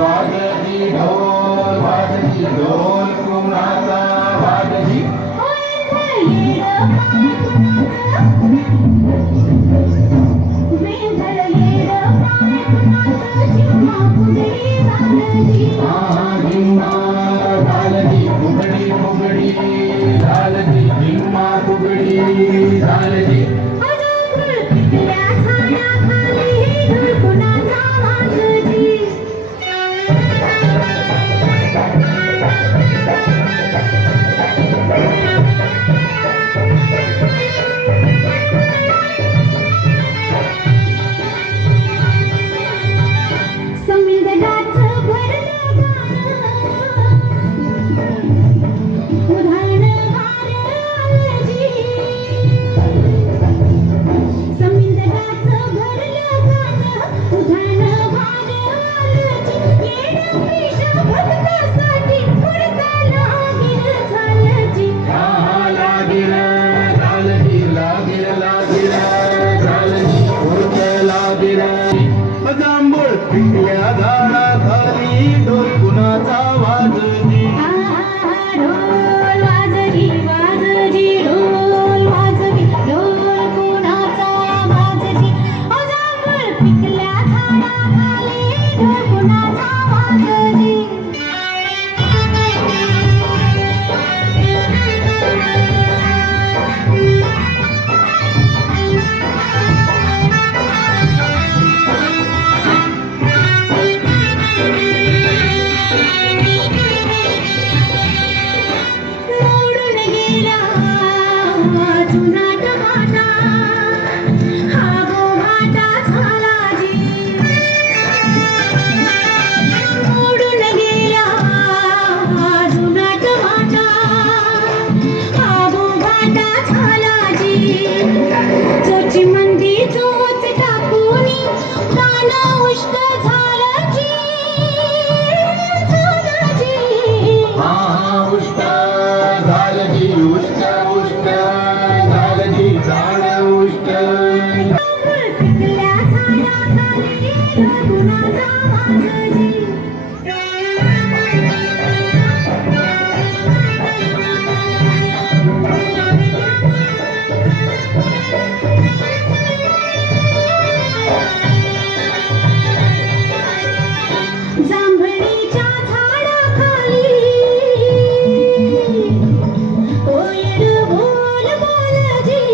वाजती ढोल कुणाचा वाजती फुगडी फुगडी झालती झिम्मा फुगडी झालती जांभूळ पिकल्या झाडाखाली ढोल कुणाचा वाजती ढोल वाजती वाजती ढोल वाजती ढोल कुणाचा वाजती जांभूळ पिकल्या झाडाखाली ढोल कुणाचा वाजती जुनाट भाटा हा गो भाटा झाला जी मोडून गेला जुनाट भाटा हा गो भाटा झाला जी चोची मंदी चोच टाकूनी गाणं उष्ट झालं जी उष्ट झालती उष्ट उष्ट झालती झाड उष्ट पिकल्या झाडाखाली कुणाचा वाजती जांभळीच्या झाडाखाली कोयल बोल बोलजी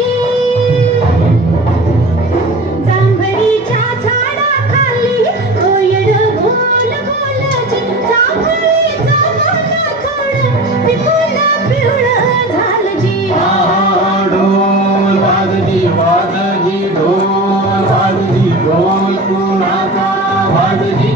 जांभळीच्या झाडाखाली कोयल बोल बोलजी जांभळीचं मन थोडं पिकून पिवळं झालंजी ढोल वाजती वाजती ढोल वाजती ढोल कुणाचा वाजती